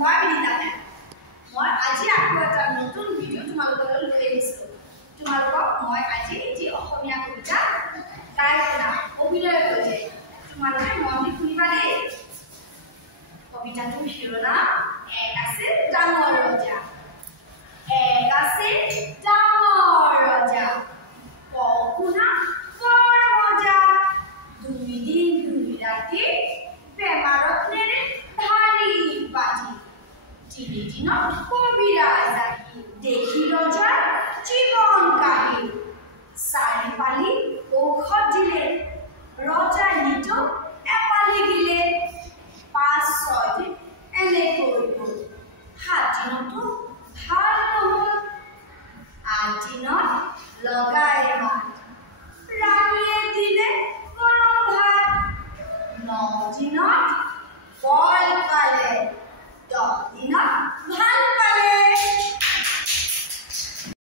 মই বিনিতা মেম মই আজি আকৌ এটা নতুন ভিডিঅ' তোমালোকলৈ লৈ আহিছোঁ। তোমালোকক মই আজি যি অসমীয়া কবিতা গাই শুনাম অভিনয় কৰি তোমালোকে মন দি শুনিবা দেই। কবিতাটোৰ শিৰোনাম এক আছিল ডাঙৰ ৰজা। এক আছিল ডাঙৰ ৰজা শুনা বৰ মজা। 2 দিন 2 ৰাতি বেমাৰত নেৰে ধাৰি পাতি 3 দিনত